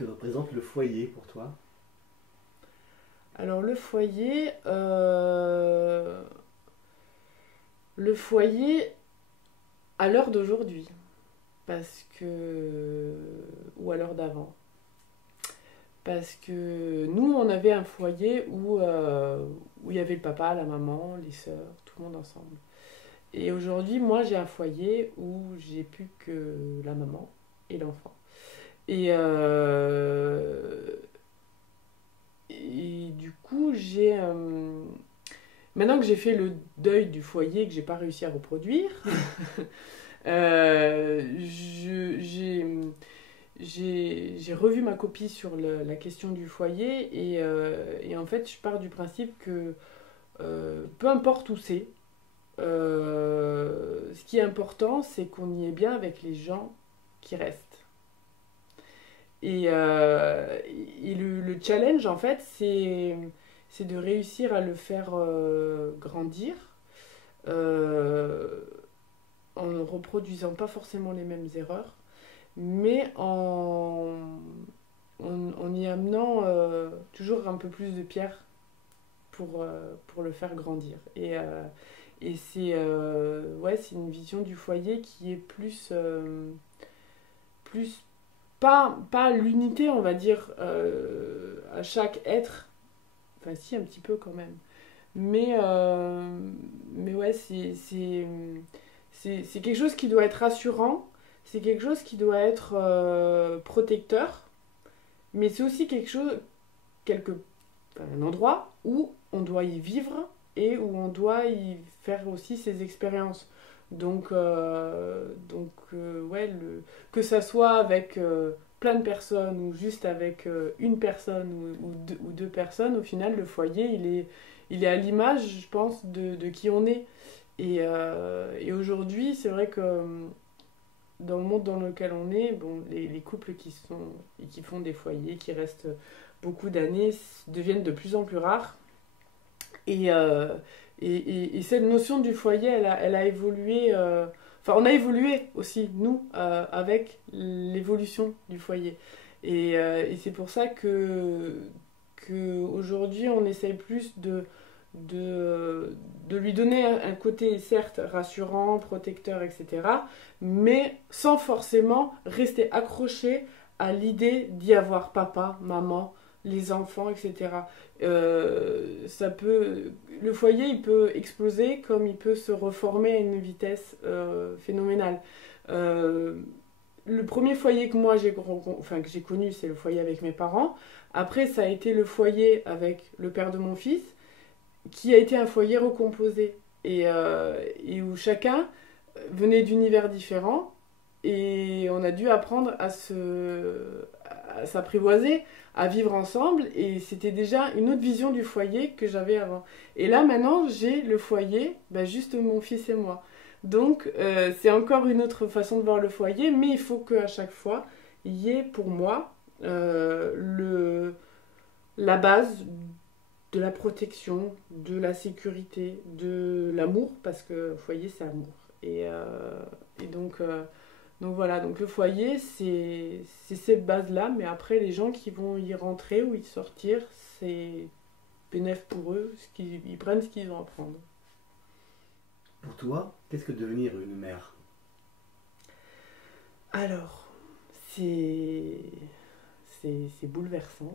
Que représente le foyer pour toi? Alors le foyer à l'heure d'aujourd'hui, parce que ou à l'heure d'avant, parce que nous on avait un foyer où il y avait le papa, la maman, les sœurs, tout le monde ensemble. Et aujourd'hui, moi j'ai un foyer où j'ai plus que la maman et l'enfant. Et, et du coup, maintenant que j'ai fait le deuil du foyer que j'ai pas réussi à reproduire, euh, je- j'ai j'ai revu ma copie sur la question du foyer et en fait je pars du principe que peu importe où c'est, ce qui est important c'est qu'on y est bien avec les gens qui restent. Et le challenge en fait c'est de réussir à le faire grandir euh, en ne reproduisant pas forcément les mêmes erreurs, mais en y amenant toujours un peu plus de pierres pour le faire grandir. Et ouais, c'est une vision du foyer qui est plus pas l'unité, on va dire, à chaque être, enfin si, un petit peu quand même. Mais, euh, mais ouais, c'est quelque chose qui doit être rassurant, c'est quelque chose qui doit être protecteur, mais c'est aussi quelque, enfin, un endroit où on doit y vivre et où on doit y faire aussi ses expériences. Ouais, que ça soit avec plein de personnes ou juste avec une personne ou deux personnes, au final, le foyer, il est à l'image, je pense, de qui on est. Et aujourd'hui, c'est vrai que dans le monde dans lequel on est, bon, les couples qui font des foyers, qui restent beaucoup d'années, deviennent de plus en plus rares. Et, euh, et cette notion du foyer, elle a évolué. Enfin, on a évolué aussi, nous, avec l'évolution du foyer. Et c'est pour ça que aujourd'hui, on essaye plus de lui donner un côté, certes, rassurant, protecteur, etc., mais sans forcément rester accroché à l'idée d'y avoir papa, maman, les enfants, etc. Ça peut, le foyer, il peut exploser comme il peut se reformer à une vitesse phénoménale. Euh, le premier foyer que moi que j'ai connu, c'est le foyer avec mes parents. Après, ça a été le foyer avec le père de mon fils, qui a été un foyer recomposé et où chacun venait d'univers différents et on a dû apprendre à s'apprivoiser, à vivre ensemble et c'était déjà une autre vision du foyer que j'avais avant. Et là maintenant j'ai le foyer, bah, juste mon fils et moi. Donc c'est encore une autre façon de voir le foyer, mais il faut qu'à chaque fois il y ait pour moi la base de la protection, de la sécurité, de l'amour, parce que foyer c'est amour. Et donc voilà, donc le foyer c'est cette base-là, mais après les gens qui vont y rentrer ou y sortir, c'est bénéf pour eux, ils prennent ce qu'ils ont à prendre. Pour toi, qu'est-ce que devenir une mère? Alors, c'est c'est bouleversant.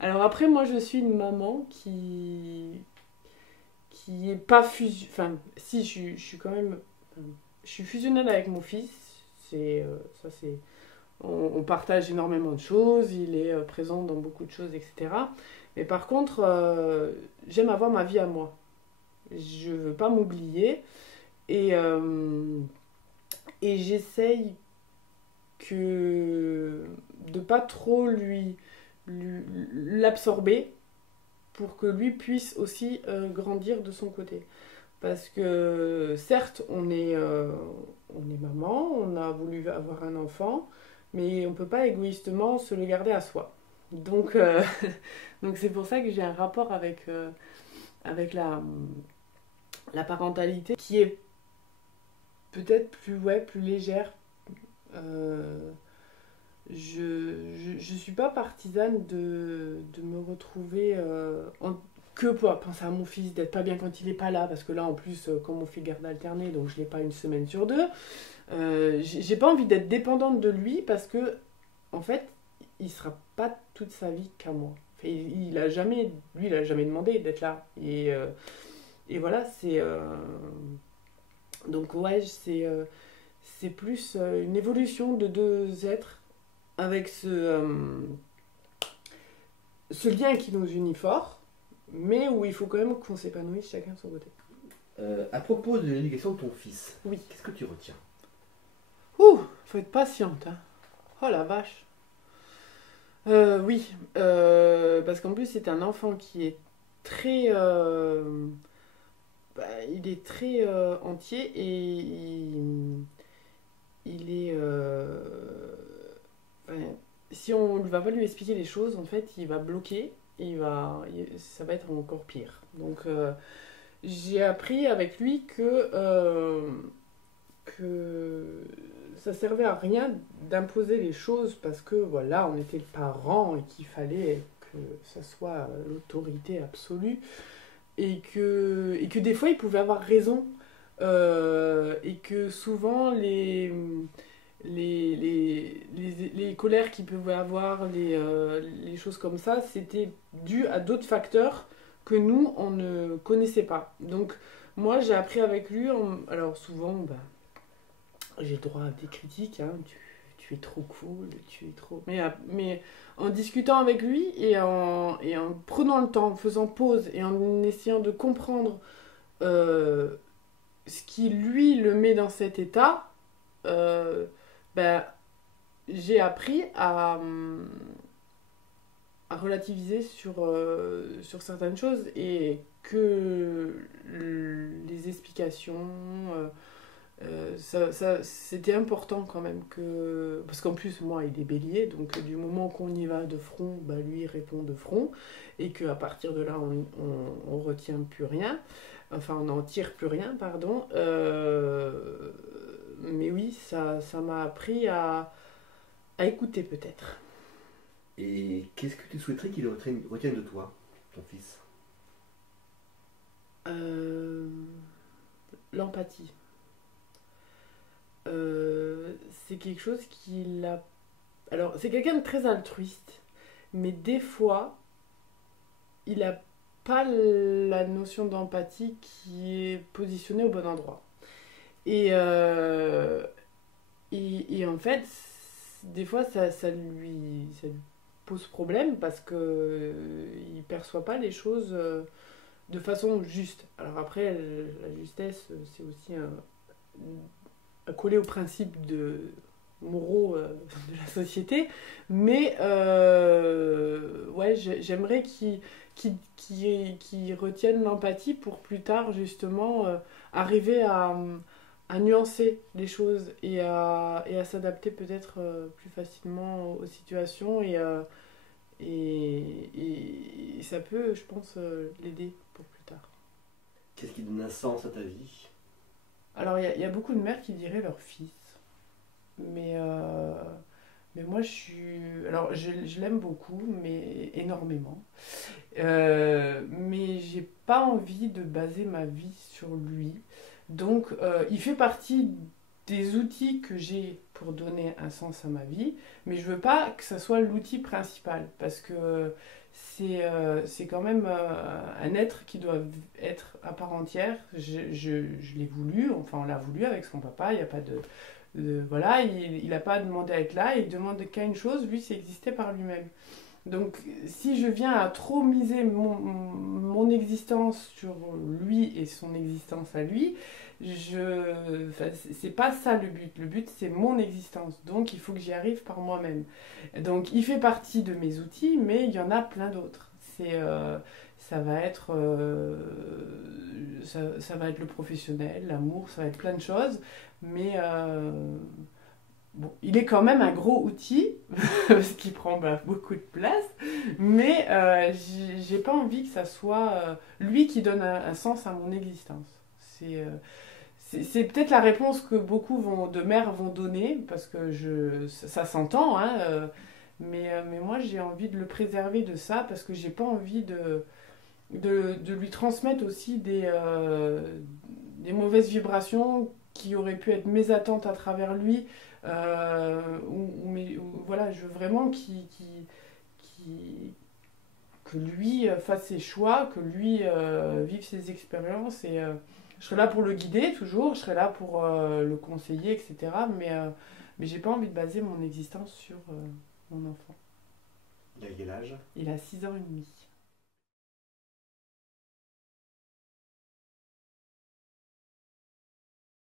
Alors après, moi je suis une maman qui est pas fusion. Enfin, si, je suis quand même. Je suis fusionnelle avec mon fils. Ça, c'est. On partage énormément de choses, il est présent dans beaucoup de choses, etc. Mais par contre, j'aime avoir ma vie à moi. Je veux pas m'oublier et, euh, et j'essaye que de pas trop l'absorber pour que lui puisse aussi grandir de son côté. Parce que certes, on est maman, on a voulu avoir un enfant, mais on ne peut pas égoïstement se le garder à soi. Donc, donc c'est pour ça que j'ai un rapport avec la parentalité qui est peut-être plus, ouais, plus légère. Euh, je suis pas partisane de me retrouver que pour penser à mon fils, d'être pas bien quand il est pas là, parce que là en plus, comme on fait garde alternée, donc je l'ai pas une semaine sur deux, j'ai pas envie d'être dépendante de lui parce que en fait, il sera pas toute sa vie qu'à moi. Enfin, lui, il a jamais demandé d'être là. Et voilà, donc ouais, c'est plus une évolution de deux êtres avec ce lien qui nous unit fort, mais où il faut quand même qu'on s'épanouisse chacun de son côté. À propos de l'éducation de ton fils, Oui. qu'est-ce que tu retiens? Ouh, faut être patiente, hein. Oh la vache. Oui, parce qu'en plus c'est un enfant qui est très, il est très entier et il est, enfin, si on ne va pas lui expliquer les choses, en fait, il va bloquer et ça va être encore pire. Donc j'ai appris avec lui que ça servait à rien d'imposer les choses parce que voilà, on était le parent et qu'il fallait que ça soit l'autorité absolue et que des fois il pouvait avoir raison et que souvent les colères qu'il pouvait avoir, les choses comme ça, c'était dû à d'autres facteurs que nous, on ne connaissait pas. Donc moi j'ai appris avec lui, alors souvent, j'ai droit à des critiques, hein, tu es trop cool, tu es trop... Mais en discutant avec lui et en prenant le temps, en faisant pause et en essayant de comprendre ce qui lui le met dans cet état, euh, ben, j'ai appris à relativiser sur certaines choses et que les explications... c'était important quand même que... Parce qu'en plus, moi, il est bélier, donc du moment qu'on y va de front, lui, il répond de front, et qu'à partir de là, on retient plus rien, enfin, on n'en tire plus rien, pardon. Mais oui, ça m'a appris à écouter peut-être. Et qu'est-ce que tu souhaiterais qu'il retienne de toi, ton fils? L'empathie. C'est quelque chose qu'il a... Alors, c'est quelqu'un de très altruiste, mais des fois, il n'a pas la notion d'empathie qui est positionnée au bon endroit. Et en fait, des fois, ça lui pose problème parce qu'il ne perçoit pas les choses de façon juste. Alors après, la justesse, c'est aussi coller aux principes moraux de la société, mais ouais, j'aimerais qu'ils retiennent l'empathie pour plus tard justement arriver à nuancer les choses et à s'adapter peut-être plus facilement aux situations et ça peut, je pense, l'aider pour plus tard. Qu'est-ce qui donne un sens à ta vie? Alors, il y a beaucoup de mères qui diraient leur fils. Mais moi, alors, je l'aime beaucoup, mais énormément. Mais j'ai pas envie de baser ma vie sur lui. Donc, il fait partie des outils que j'ai pour donner un sens à ma vie, mais je veux pas que ça soit l'outil principal, parce que c'est quand même un être qui doit être à part entière. Je l'ai voulu, enfin on l'a voulu avec son papa, il n'y a pas voilà, il n'a pas à demander à être là, il demande qu'à une chose, lui c'est exister par lui-même. Donc si je viens à trop miser mon existence sur lui et son existence à lui, c'est pas ça le but. Le but c'est mon existence. Donc il faut que j'y arrive par moi-même. Donc il fait partie de mes outils, mais il y en a plein d'autres. Ça va être ça va être le professionnel, l'amour, ça va être plein de choses. Mais bon, il est quand même un gros outil, ce qui prend beaucoup de place, mais j'ai pas envie que ça soit lui qui donne un sens à mon existence. c'est peut-être la réponse que beaucoup de mères vont donner, parce que ça s'entend, hein, mais moi j'ai envie de le préserver de ça, parce que j'ai pas envie de lui transmettre aussi des mauvaises vibrations qui auraient pu être mes attentes à travers lui. Voilà, je veux vraiment qu'il- que lui fasse ses choix, que lui vive ses expériences. Et je serai là pour le guider toujours, je serai là pour le conseiller, etc. Mais j'ai pas envie de baser mon existence sur mon enfant. Il a quel âge? Il a 6 ans et demi.